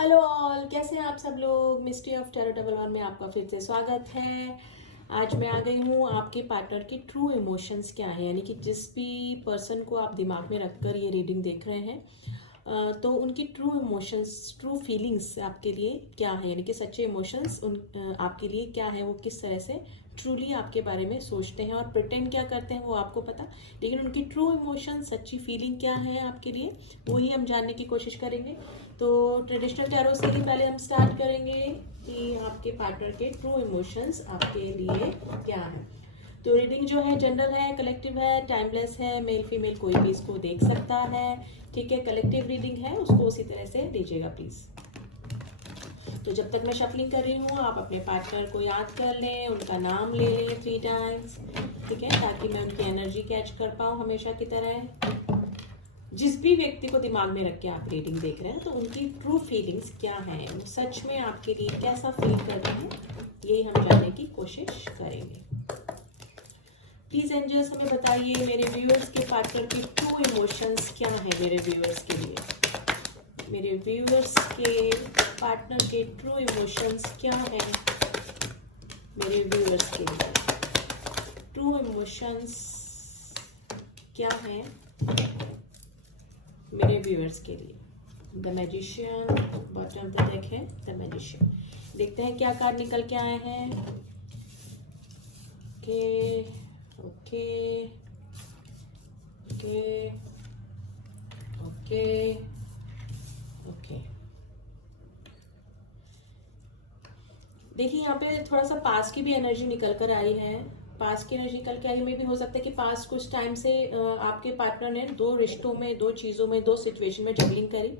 Hello all, कैसे हैं आप सब लोग। Mystery of tarot double one में आपका फिर से स्वागत है। आज मैं आ गई हूँ आपके पार्टनर की ट्रू इमोशंस क्या है, यानी कि जिस भी पर्सन को आप दिमाग में रखकर ये रीडिंग देख रहे हैं तो उनकी ट्रू इमोशंस, ट्रू फीलिंग्स आपके लिए क्या है, यानी कि सच्चे इमोशंस आपके लिए क्या है, वो किस तरह से ट्रूली आपके बारे में सोचते हैं और प्रिटेंड क्या करते हैं वो आपको पता, लेकिन उनकी ट्रू इमोशन, सच्ची फीलिंग क्या है आपके लिए, वही हम जानने की कोशिश करेंगे। तो ट्रेडिशनल टैरो से ही पहले हम स्टार्ट करेंगे कि आपके पार्टनर के ट्रू इमोशंस आपके लिए क्या है। तो रीडिंग जो है जनरल है, कलेक्टिव है, टाइमलेस है, मेल फीमेल कोई भी इसको देख सकता है। ठीक है, कलेक्टिव रीडिंग है, उसको उसी तरह से दीजिएगा प्लीज। तो जब तक मैं शफलिंग कर रही हूँ आप अपने पार्टनर को याद कर लें, उनका नाम ले लें 3 टाइम्स, ठीक है, ताकि मैं उनकी एनर्जी कैच कर पाऊँ हमेशा की तरह। जिस भी व्यक्ति को दिमाग में रख के आप रीडिंग देख रहे हैं तो उनकी ट्रू फीलिंग्स क्या हैं, वो सच में आपके लिए कैसा फील करते हैं, यही हम जानने की कोशिश करेंगे। प्लीज एंजल्स हमें बताइए मेरे व्यूअर्स के पार्टनर की ट्रू इमोशंस क्या है। मेरे व्यूअर्स के लिए, मेरे व्यूअर्स के पार्टनर के ट्रू इमोशंस क्या है। मेरे व्यूअर्स के लिए ट्रू इमोशंस क्या है मेरे व्यूअर्स के लिए। The magician, bottom of the deck है द मैजिशियन। देखते हैं क्या कार्ड निकल के आए हैं। Okay okay okay okay okay. देखिए यहाँ पे थोड़ा सा पास की भी एनर्जी निकल कर आई है। पास की एनर्जी निकल के आई में भी हो सकता है कि पास कुछ टाइम से आपके पार्टनर ने 2 रिश्तों में, 2 चीज़ों में, 2 सिचुएशन में जगलिंग करी,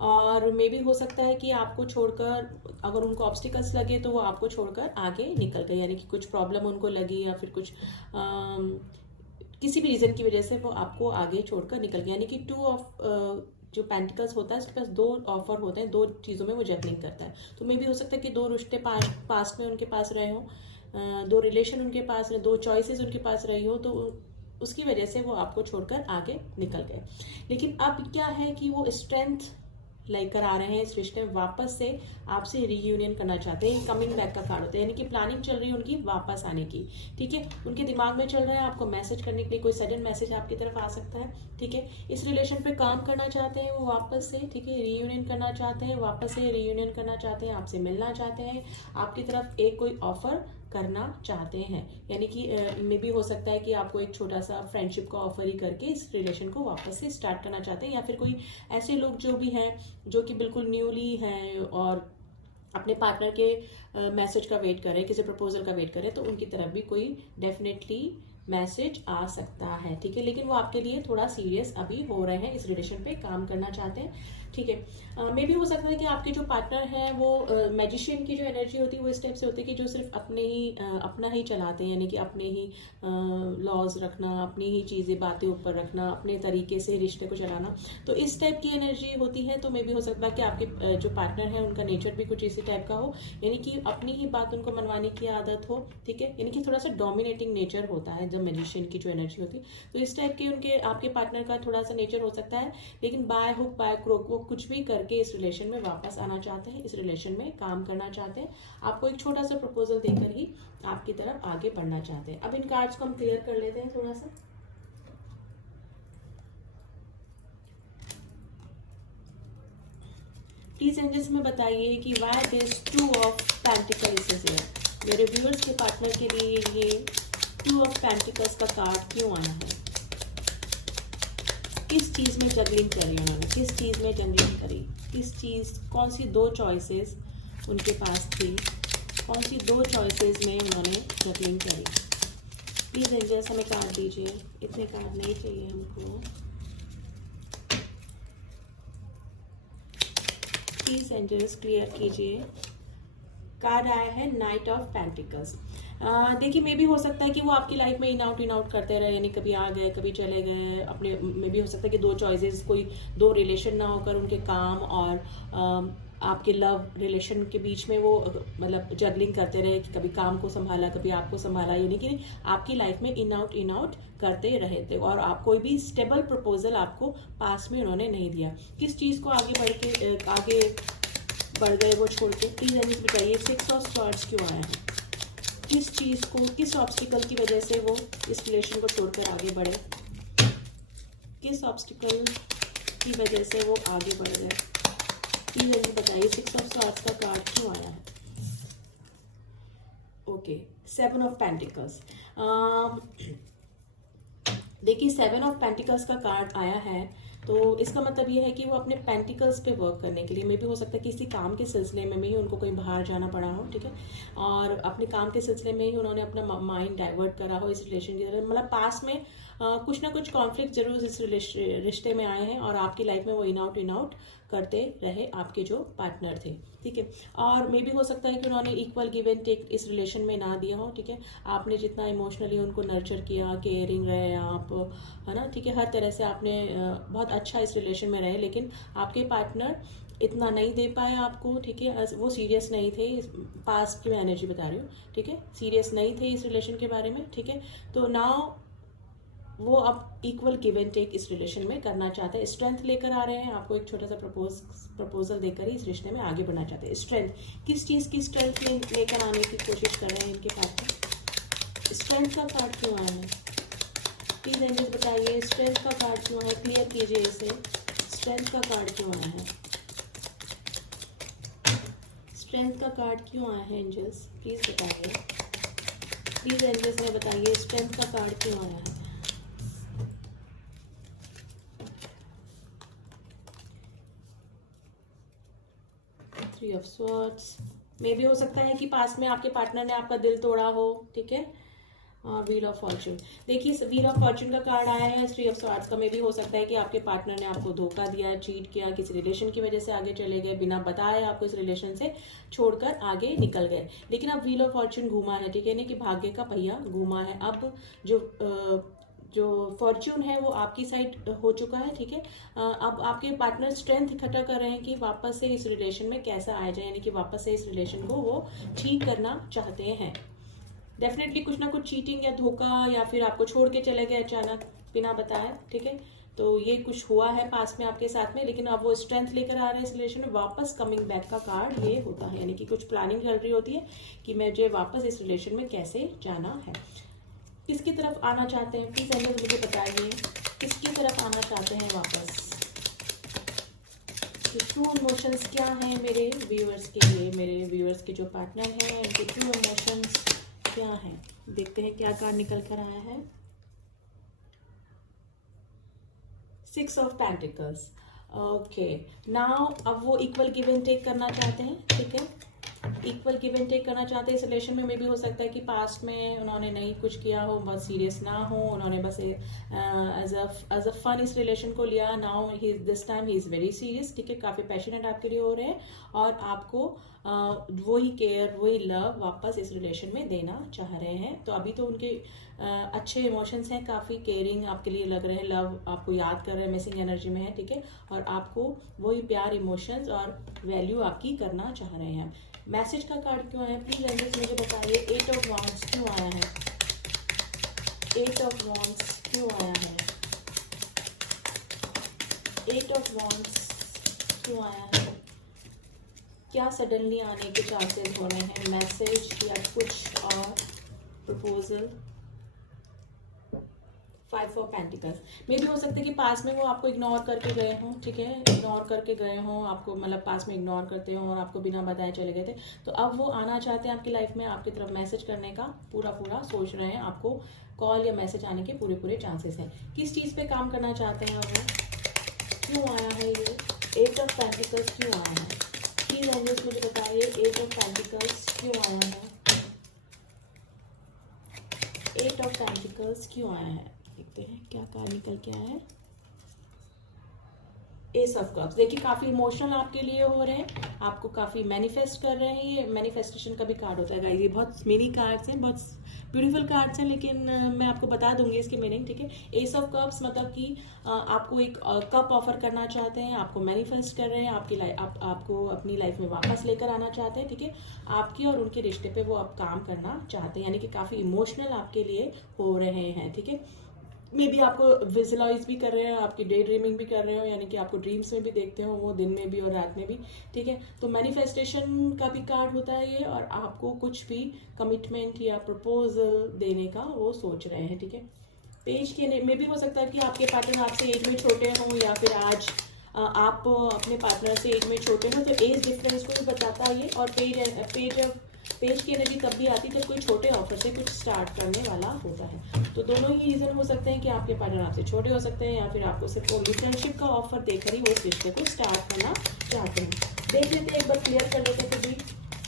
और मे भी हो सकता है कि आपको छोड़कर, अगर उनको ऑब्स्टिकल्स लगे तो वो आपको छोड़कर आगे निकल गए, यानी कि कुछ प्रॉब्लम उनको लगी या फिर कुछ किसी भी रीज़न की वजह से वो आपको आगे छोड़कर निकल गए। यानी कि 2 ऑफ जो पेंटिकल्स होता है उसके पास 2 ऑफर होते हैं, 2 चीज़ों में वो जगलिंग करता है। तो मे भी हो सकता है कि 2 रिश्ते पास्ट में उनके पास रहे हों, 2 रिलेशन उनके पास रहे, 2 चॉइसेस उनके पास रही हो, तो उसकी वजह से वो आपको छोड़कर आगे निकल गए। लेकिन अब क्या है कि वो स्ट्रेंथ लेकर आ रहे हैं इस रिश्ते में, वापस से आपसे रीयूनियन करना चाहते हैं। कमिंग बैक का कार्ड होता है, यानी कि प्लानिंग चल रही है उनकी वापस आने की। ठीक है, उनके दिमाग में चल रहा है आपको मैसेज करने के लिए, कोई सडन मैसेज आपकी तरफ आ सकता है। ठीक है, इस रिलेशन पे काम करना चाहते हैं वो वापस से। ठीक है, रीयूनियन करना चाहते हैं, वापस से रीयूनियन करना चाहते हैं, आपसे मिलना चाहते हैं, आपकी तरफ एक कोई ऑफर करना चाहते हैं। यानी कि मे भी हो सकता है कि आपको एक छोटा सा फ्रेंडशिप का ऑफर ही करके इस रिलेशन को वापस से स्टार्ट करना चाहते हैं, या फिर कोई ऐसे लोग जो भी हैं जो कि बिल्कुल न्यूली हैं और अपने पार्टनर के मैसेज का वेट करें, किसी प्रपोजल का वेट करें, तो उनकी तरफ भी कोई डेफिनेटली मैसेज आ सकता है। ठीक है, लेकिन वो आपके लिए थोड़ा सीरियस अभी हो रहे हैं, इस रिलेशन पे काम करना चाहते हैं। ठीक है, मे भी हो सकता है कि आपके जो पार्टनर हैं वो मैजिशियन की जो एनर्जी होती है वो इस टाइप से होती है कि जो सिर्फ अपना ही चलाते हैं, यानी कि अपने ही लॉज रखना, अपनी ही चीज़ें, बातें ऊपर रखना, अपने तरीके से रिश्ते को चलाना। तो इस टाइप की एनर्जी होती है। तो मे भी हो सकता है कि आपके जो पार्टनर है उनका नेचर भी कुछ इसी टाइप का हो, यानी कि अपनी ही बात उनको मनवाने की आदत हो। ठीक है, यानी कि थोड़ा सा डोमिनेटिंग नेचर होता है जब मैजिशियन की जो एनर्जी होती है। तो इस टाइप के उनके, आपके पार्टनर का थोड़ा सा नेचर हो सकता है, लेकिन बाय हुक बाय क्रोक वो कुछ भी करके इस रिलेशन में वापस आना चाहते हैं, इस रिलेशन में काम करना चाहते हैं, आपको एक छोटा सा प्रपोजल देकर ही आपकी तरफ आगे बढ़ना चाहते हैं। अब इन कार्ड्स को हम क्लियर कर लेते हैं थोड़ा सा। प्लीज एंजल्स में बताइए कि why this 2 of pentacles is here. मेरे व्यूअर्स के पार्टनर के लिए ये 2 ऑफ पेंटिकल्स का कार्ड क्यों आया है। किस चीज़ में जगलिंग करी उन्होंने, किस चीज़ में जगलिंग करी, किस चीज़, कौन सी 2 चॉइसेस उनके पास थी, कौन सी 2 चॉइसेस में उन्होंने जगलिंग करी। प्लीज़ एंजल्स हमें कार्ड दीजिए, इतने कार्ड नहीं चाहिए हमको। प्लीज़ एंजल्स क्लियर कीजिए। कार्ड आया है नाइट ऑफ पेंटिकल्स। देखिए, मे भी हो सकता है कि वो आपकी लाइफ में इन आउट करते रहे, यानी कभी आ गए कभी चले गए अपने। मे भी हो सकता है कि 2 चॉइसेस, कोई 2 रिलेशन ना होकर उनके काम और आपके लव रिलेशन के बीच में वो मतलब जगलिंग करते रहे, कि कभी काम को संभाला कभी आपको संभाला, यानी कि आपकी लाइफ में इन आउट करते रहे थे, और आप कोई भी स्टेबल प्रपोजल आपको पास में उन्होंने नहीं दिया। किस चीज़ को आगे बढ़ के आगे बढ़ गए वो छोड़ के? प्लीज एंजल्स बताइए 6 ऑफ स्वॉर्ड्स क्यों आया है? किस चीज़ को, किस ऑब्स्टिकल की वजह से वो इस रिलेशन को छोड़कर आगे बढ़े? किस ऑब्स्टिकल की वजह से वो आगे बढ़ गए? प्लीज एंजल्स बताइए 6 ऑफ स्वॉर्ड्स का कार्ड क्यों आया है? Okay, 7 of pentacles. देखिए 7 ऑफ पेंटिकल्स का कार्ड आया है, तो इसका मतलब ये है कि वो अपने पेंटिकल्स पे वर्क करने के लिए, मे भी हो सकता है किसी काम के सिलसिले में ही उनको कहीं बाहर जाना पड़ा हो, ठीक है, और अपने काम के सिलसिले में ही उन्होंने अपना माइंड डाइवर्ट करा हो इस रिलेशन की तरफ। मतलब पास में कुछ ना कुछ कॉन्फ्लिक्ट जरूर इस रिश्ते में आए हैं और आपकी लाइफ में वो इन आउट करते रहे आपके जो पार्टनर थे, ठीक है। और मे भी हो सकता है कि उन्होंने इक्वल गिव एंड टेक इस रिलेशन में ना दिया हो, ठीक है। आपने जितना इमोशनली उनको नर्चर किया, केयरिंग रहे आप, है ना, ठीक है, हर तरह से आपने बहुत अच्छा इस रिलेशन में रहे, लेकिन आपके पार्टनर इतना नहीं दे पाए आपको, ठीक है। वो सीरियस नहीं थे, पास्ट की मैं एनर्जी बता रही हूँ, ठीक है, सीरियस नहीं थे इस रिलेशन के बारे में, ठीक है। तो नाउ वो अब इक्वल गिव एंड टेक इस रिलेशन में करना चाहते हैं, स्ट्रेंथ लेकर आ रहे हैं आपको, एक छोटा सा प्रपोजल देकर ही इस रिश्ते में आगे बढ़ना चाहते हैं। स्ट्रेंथ, किस चीज़ की स्ट्रेंथ लेकर आने की कोशिश कर रहे हैं इनके पार्टनर? स्ट्रेंथ का कार्ड क्यों आया है? प्लीज एंजल्स बताइए स्ट्रेंथ का कार्ड क्यों है? क्लियर कीजिए इसे, स्ट्रेंथ का कार्ड क्यों आया है? स्ट्रेंथ का कार्ड क्यों आया है एंजल्स? प्लीज बताइए, प्लीज एंजल्स ने बताइए स्ट्रेंथ का कार्ड क्यों आया है? थ्री ऑफ स्वॉर्ड्स, मे भी हो सकता है कि पास में आपके पार्टनर ने आपका दिल तोड़ा हो, ठीक है। व्हील ऑफ फॉर्च्यून, देखिए व्हील ऑफ फॉर्च्यून का कार्ड आया है, थ्री ऑफ स्वॉर्ड्स का। मे भी हो सकता है कि आपके पार्टनर ने आपको धोखा दिया, चीट किया, किसी रिलेशन की वजह से आगे चले गए, बिना बताए आपको इस रिलेशन से छोड़कर आगे निकल गए। लेकिन अब व्हील ऑफ फॉर्च्यून घूमा है, ठीक है, यानी कि भाग्य का पहिया घूमा है। अब जो फॉर्च्यून है वो आपकी साइड हो चुका है, ठीक है। अब आपके पार्टनर स्ट्रेंथ इकट्ठा कर रहे हैं कि वापस से इस रिलेशन में कैसा आ जाए, यानी कि वापस से इस रिलेशन को वो ठीक करना चाहते हैं। डेफिनेटली कुछ ना कुछ चीटिंग या धोखा या फिर आपको छोड़ के चले गए अचानक बिना बताए, ठीक है, तो ये कुछ हुआ है पास में आपके साथ में। लेकिन अब वो स्ट्रेंथ लेकर आ रहे हैं इस रिलेशन में, वापस कमिंग बैक का कार्ड ये होता है, यानी कि कुछ प्लानिंग चल रही होती है कि मुझे वापस इस रिलेशन में कैसे जाना है। किसकी तरफ आना चाहते हैं? प्लीज एंजल्स मुझे बताइए किसकी तरफ आना चाहते हैं वापस? ट्रू इमोशंस क्या हैं मेरे व्यूअर्स के लिए? मेरे व्यूअर्स के जो पार्टनर हैं उनके ट्रू इमोशंस क्या हैं? देखते हैं क्या कार्ड निकल कर आया है। 6 ऑफ पेंटिकल्स, ओके। नाउ अब वो इक्वल गिव एंड टेक करना चाहते हैं, ठीक है, इक्वल गिव एंड टेक करना चाहते हैं इस रिलेशन में। मे भी हो सकता है कि पास्ट में उन्होंने नहीं कुछ किया हो, बहुत सीरियस ना हो, उन्होंने बस एज अ फन इस रिलेशन को लिया। Now this time he is very serious, ठीक है, काफ़ी पैशनेट आपके लिए हो रहे हैं और आपको वही केयर, वही लव वापस इस रिलेशन में देना चाह रहे हैं। तो अभी तो उनके अच्छे इमोशंस हैं, काफ़ी केयरिंग आपके लिए लग रहे हैं, लव आपको याद कर रहे हैं, मिसिंग एनर्जी में है, ठीक है, और आपको वही प्यार, इमोशंस और वैल्यू आपकी करना चाह रहे हैं। मैसेज का कार्ड क्यों आया? प्लीज एंजल्स मुझे बताइए 8 ऑफ वॉन्ड्स क्यों आया है? 8 ऑफ वॉन्ड्स क्यों आया है? 8 ऑफ वॉन्ड्स क्यों आया है? क्या सडनली आने के चांसेस हो रहे हैं? मैसेज या कुछ और प्रपोजल? 5 ऑफ पेंटिकल्स, मे भी हो सकता है कि पास में वो आपको इग्नोर करके गए हों, ठीक है, इग्नोर करके गए हों आपको, मतलब पास में इग्नोर करते हों और आपको बिना बताए चले गए थे। तो अब वो आना चाहते हैं आपकी लाइफ में, आपकी तरफ मैसेज करने का पूरा सोच रहे हैं, आपको कॉल या मैसेज आने के पूरे चांसेस हैं। किस चीज़ पे काम करना चाहते हैं वो? क्यों आया है ये 8 ऑफ पेंटिकल्स? क्यों आया है? प्लीज एंजल्स मुझे बताइए 8 ऑफ पेंटिकल्स क्यों आया है? 8 ऑफ पेंटिकल्स क्यों आया है? देखते हैं क्या कार्ड निकल के आया है। एस ऑफ कप्स, देखिए काफी इमोशनल आपके लिए हो रहे हैं, आपको काफी मैनिफेस्ट कर रहे हैं। ये मैनिफेस्टेशन का भी कार्ड होता है गाइस, ये बहुत मिनी कार्ड्स हैं, बहुत ब्यूटीफुल कार्ड्स हैं, लेकिन मैं आपको बता दूंगी इसकी मीनिंग, ठीक है। एस ऑफ कप्स मतलब कि आपको एक कप ऑफर करना चाहते हैं, आपको मैनिफेस्ट कर रहे हैं, आपकी आपको अपनी लाइफ में वापस लेकर आना चाहते हैं, ठीक है। आपके और उनके रिश्ते पे वो अब काम करना चाहते हैं, यानी कि काफी इमोशनल आपके लिए हो रहे हैं, ठीक है। मे बी आपको विजुअलाइज भी कर रहे हैं, आपकी डे ड्रीमिंग भी कर रहे हो, यानी कि आपको ड्रीम्स में भी देखते हो वो, दिन में भी और रात में भी, ठीक है। तो मैनिफेस्टेशन का भी कार्ड होता है ये, और आपको कुछ भी कमिटमेंट या प्रपोजल देने का वो सोच रहे हैं, ठीक है। पेज के में भी हो सकता है कि आपके पार्टनर आपसे एज में छोटे हों, या फिर आज आप अपने पार्टनर से एज में छोटे हो, तो एज डिफरेंस को भी बताता है ये। और पेज की एनर्जी तब भी आती है जब कोई छोटे ऑफर से कुछ स्टार्ट करने वाला होता है। तो दोनों ही रीजन हो सकते हैं कि आपके पार्टनर आपसे छोटे हो सकते हैं, या फिर आपको सिर्फ ओनली फ्रेंडशिप का ऑफर देकर ही वो इस रिश्ते को स्टार्ट करना चाहते हैं। देख लेते हैं, एक बार क्लियर कर लेते हैं कि भी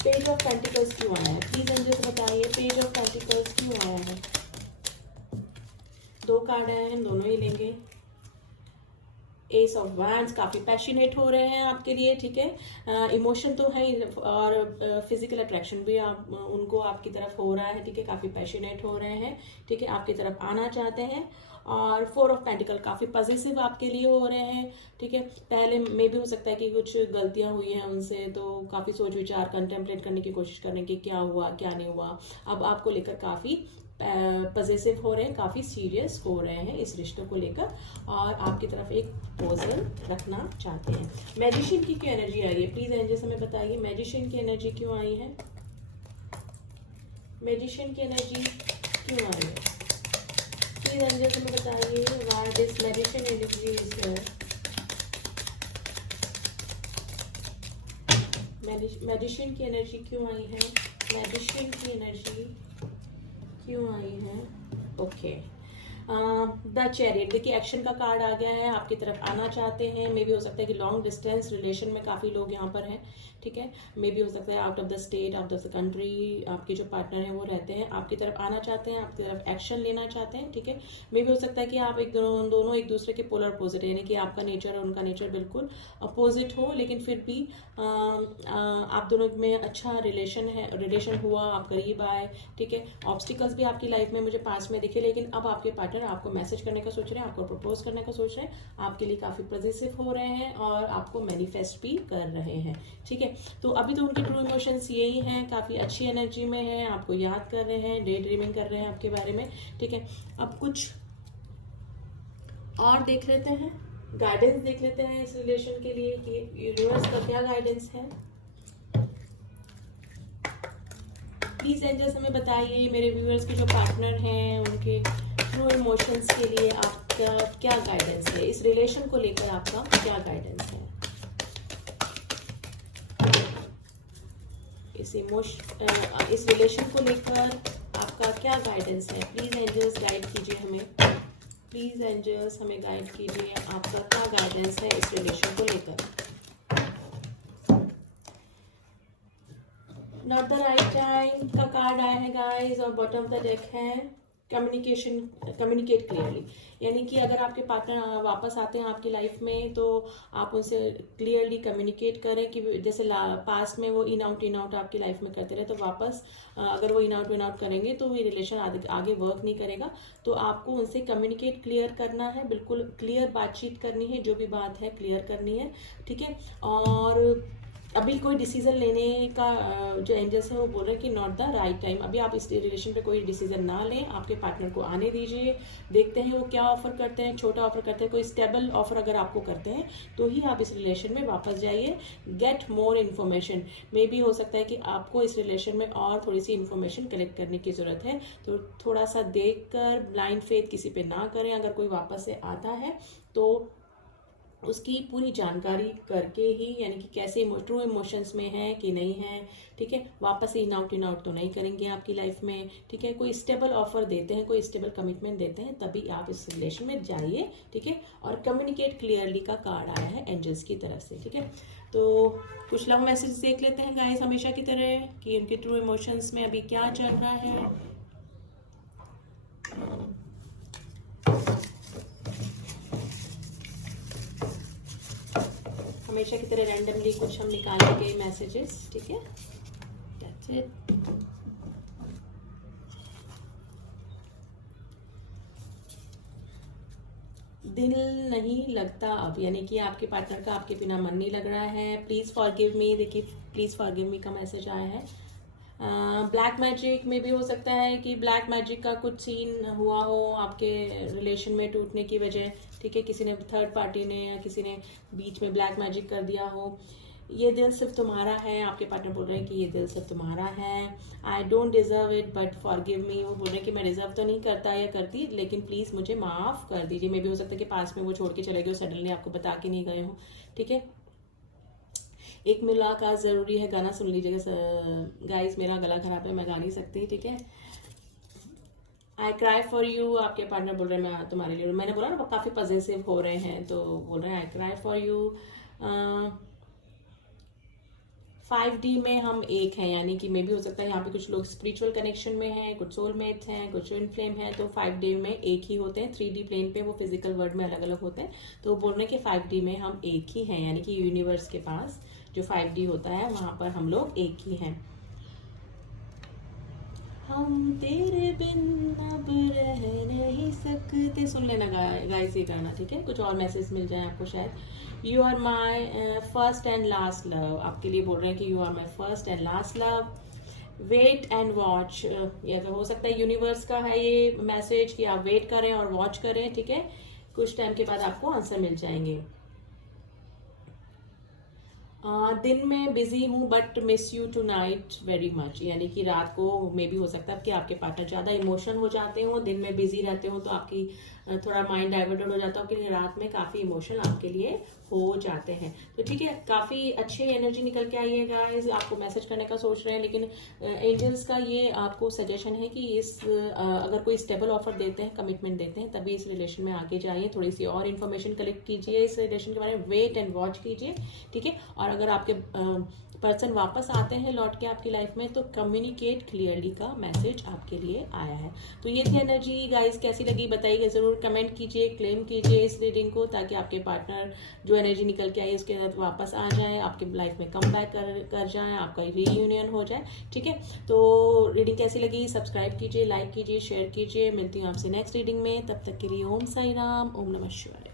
पेज ऑफ पेंटिकल्स क्यों आया है। प्लीज एंजल्स बताइए पेज ऑफ पेंटिकल्स क्यों आया है। 2 कार्ड आए हैं, दोनों ही लेंगे। एस ऑफ वैंड्स, काफ़ी पैशनेट हो रहे हैं आपके लिए, ठीक है। इमोशन तो है, और फिजिकल अट्रैक्शन भी आप उनको आपकी तरफ हो रहा है, ठीक है। काफ़ी पैशनेट हो रहे हैं, ठीक है, आपकी तरफ आना चाहते हैं। और 4 ऑफ पेंटिकल काफ़ी पॉजिटिव आपके लिए हो रहे हैं, ठीक है। पहले में भी हो सकता है कि कुछ गलतियां हुई हैं उनसे, तो काफ़ी सोच विचार कंटेम्पलेट करने की कोशिश करें कि क्या हुआ क्या नहीं हुआ। अब आपको लेकर काफ़ी पॉजिटिव हो रहे हैं, काफ़ी सीरियस हो रहे हैं इस रिश्तों को लेकर, और आपकी तरफ एक प्रपोजल रखना चाहते हैं। मैजिशियन की क्यों एनर्जी आई है, प्लीज एंजल्स हमें बताइए मैजिशियन की एनर्जी क्यों आई है। मैजिशियन की एनर्जी क्यों आई है, प्लीज एंजल्स हमें बताइए why this magician energy is here. Magician की एनर्जी क्यों आई है, मैजिशियन की एनर्जी क्यों आई है। ओके, द चैरियट, देखिए एक्शन का कार्ड आ गया है, आपकी तरफ आना चाहते हैं। मे भी हो सकता है कि लॉन्ग डिस्टेंस रिलेशन में काफ़ी लोग यहाँ पर हैं, ठीक है। मे भी हो सकता है out of the state, out of the country आपके जो पार्टनर हैं वो रहते हैं, आपकी तरफ आना चाहते हैं, आपकी तरफ एक्शन लेना चाहते हैं, ठीक है। मे भी हो सकता है कि आप दोनों एक दूसरे के पोलर अपोजिट है, यानी कि आपका नेचर और उनका नेचर बिल्कुल अपोजिट हो, लेकिन फिर भी आप दोनों में अच्छा रिलेशन हुआ, आप करीब आए, ठीक है। ऑब्स्टिकल्स भी आपकी लाइफ में मुझे पास में दिखे, लेकिन अब आपके पार्टनर आपको मैसेज करने का सोच रहे हैं, आपको प्रपोज करने का सोच रहे हैं, आपके लिए काफी पॉजिटिव हो रहे हैं, और आपको मैनिफेस्ट भी कर रहे हैं, ठीक है। तो अभी तो उनके ट्रू इमोशंस यही हैं, काफी अच्छी एनर्जी में हैं, आपको याद कर रहे हैं, डे ड्रीमिंग कर रहे हैं आपके बारे में, ठीक है। अब कुछ और देख लेते हैं, गाइडेंस देख लेते हैं इस रिलेशन के लिए कि यूनिवर्स का क्या गाइडेंस है। प्लीज एंजल्स हमें बताइए मेरे व्यूअर्स के जो पार्टनर हैं उनके ट्रू इमोशंस के लिए आपका क्या गाइडेंस है, इस रिलेशन को लेकर आपका क्या गाइडेंस है, इस रिलेशन को लेकर आपका क्या गाइडेंस है। प्लीज एंजल्स गाइड कीजिए हमें, प्लीज एंजल्स हमें गाइड कीजिए आपका क्या गाइडेंस है इस रिलेशन को लेकर। नॉट द राइट टाइम का कार्ड आया है गाइस, और बॉटम ऑफ द डेक है कम्युनिकेट क्लियरली, यानी कि अगर आपके पार्टनर वापस आते हैं आपकी लाइफ में तो आप उनसे क्लियरली कम्युनिकेट करें कि जैसे पास्ट में वो इन आउट आपकी लाइफ में करते रहे, तो वापस अगर वो इन आउट करेंगे तो ये रिलेशन आगे वर्क नहीं करेगा। तो आपको उनसे कम्युनिकेट क्लियर करना है, बिल्कुल क्लियर बातचीत करनी है, जो भी बात है क्लियर करनी है, ठीक है। और अभी कोई डिसीजन लेने का जो एंजल्स है वो बोल रहे हैं कि नॉट द राइट टाइम, अभी आप इस रिलेशन पे कोई डिसीजन ना लें, आपके पार्टनर को आने दीजिए, देखते हैं वो क्या ऑफर करते हैं, छोटा ऑफर करते हैं, कोई स्टेबल ऑफर अगर आपको करते हैं तो ही आप इस रिलेशन में वापस जाइए। गेट मोर इन्फॉर्मेशन, मे भी हो सकता है कि आपको इस रिलेशन में और थोड़ी सी इन्फॉर्मेशन कलेक्ट करने की जरूरत है, तो थोड़ा सा देख कर ब्लाइंड फेथ किसी पे ना करें। अगर कोई वापस से आता है तो उसकी पूरी जानकारी करके ही, यानी कि कैसे ट्रू इमोशंस में है कि नहीं है, ठीक है। वापस से इन आउट तो नहीं करेंगे आपकी लाइफ में, ठीक है। कोई स्टेबल ऑफर देते हैं, कोई स्टेबल कमिटमेंट देते हैं, तभी आप इस रिलेशन में जाइए, ठीक है। और कम्युनिकेट क्लियरली का कार्ड आया है एंजल्स की तरफ से, ठीक है। तो कुछ लव मैसेज देख लेते हैं गाइस हमेशा की तरह कि उनके ट्रू इमोशंस में अभी क्या चल रहा है। हमेशा की तरह रैंडमली कुछ हम निकालेंगे मैसेजेस, ठीक है। That's it. दिल नहीं लगता अब, यानी कि आपके पार्टनर का आपके बिना मन नहीं लग रहा है। प्लीज फॉरगिव मी, देखिए प्लीज फॉरगिव मी का मैसेज आया है। ब्लैक मैजिक में भी हो सकता है कि ब्लैक मैजिक का कुछ सीन हुआ हो आपके रिलेशन में टूटने की वजह, ठीक है, किसी ने, थर्ड पार्टी ने या किसी ने बीच में ब्लैक मैजिक कर दिया हो। ये दिल सिर्फ तुम्हारा है, आपके पार्टनर बोल रहे हैं कि ये दिल सिर्फ तुम्हारा है। I don't deserve it but forgive me, वो बोल रहे हैं कि मैं डिजर्व तो नहीं करता या करती, लेकिन प्लीज़ मुझे माफ़ कर दीजिए। मे भी हो सकता है कि पास में वो छोड़ के चले गए, सडनली आपको बता के नहीं गए हो, ठीक है। एक मुलाकात ज़रूरी है, गाना सुन लीजिएगा गाइस, मेरा गला खराब है, मैं गा नहीं सकती, ठीक है। आई क्राई फॉर यू, आपके पार्टनर बोल रहे हैं मैं तुम्हारे लिए, मैंने बोला ना वो काफ़ी पॉजिटिव हो रहे हैं, तो बोल रहे हैं I cry for you. 5D में हम एक हैं, यानी कि मे भी हो सकता है यहाँ पे कुछ लोग स्पिरिचुअल कनेक्शन में हैं, कुछ सोलमेट्स हैं, कुछ ट्विन फ्लेम हैं, तो 5D में एक ही होते हैं। 3D प्लेन पे वो फिजिकल वर्ल्ड में अलग अलग होते हैं, तो वो बोल रहे हैं कि 5D में हम एक ही हैं, यानी कि यूनिवर्स के पास जो 5D होता है वहाँ पर हम लोग एक ही हैं। हम तेरे बिन अब रह नहीं सकते, सुन लेना गाइस ये गाना, ठीक है। कुछ और मैसेज मिल जाए आपको शायद। You are my first and last love, आपके लिए बोल रहे हैं कि you are my first and last love. Wait and watch, ये तो हो सकता है यूनिवर्स का है ये मैसेज कि आप वेट करें और वॉच करें, ठीक है। कुछ टाइम के बाद आपको आंसर मिल जाएंगे। दिन में बिजी हूँ but miss you tonight very much, यानी कि रात को मे भी हो सकता है कि आपके पार्टनर ज़्यादा इमोशन हो जाते हो, दिन में बिजी रहते हो तो आपकी थोड़ा माइंड डाइवर्टेड हो जाता हो कि रात में काफ़ी इमोशन आपके लिए हो जाते हैं। तो ठीक है, काफ़ी अच्छी एनर्जी निकल के आई है गाइस, आपको मैसेज करने का सोच रहे हैं, लेकिन एंजल्स का ये आपको सजेशन है कि अगर कोई स्टेबल ऑफर देते हैं, कमिटमेंट देते हैं, तभी इस रिलेशन में आगे जाइए, थोड़ी सी और इन्फॉर्मेशन कलेक्ट कीजिए इस रिलेशन के बारे में, वेट एंड वॉच कीजिए, ठीक है। और अगर आपके पर्सन वापस आते हैं लौट के आपकी लाइफ में, तो कम्युनिकेट क्लियरली का मैसेज आपके लिए आया है। तो ये थी एनर्जी गाइस, कैसी लगी बताइएगा ज़रूर, कमेंट कीजिए, क्लेम कीजिए इस रीडिंग को, ताकि आपके पार्टनर जो एनर्जी निकल के आई उसके साथ वापस आ जाए, आपके लाइफ में कम बैक कर जाए, आपका रीयूनियन हो जाए, ठीक है। तो रीडिंग कैसी लगी सब्सक्राइब कीजिए, लाइक कीजिए, शेयर कीजिए। मिलती हूँ आपसे नेक्स्ट रीडिंग में, तब तक के लिए ओम साई राम, ओम नमः शिवाय।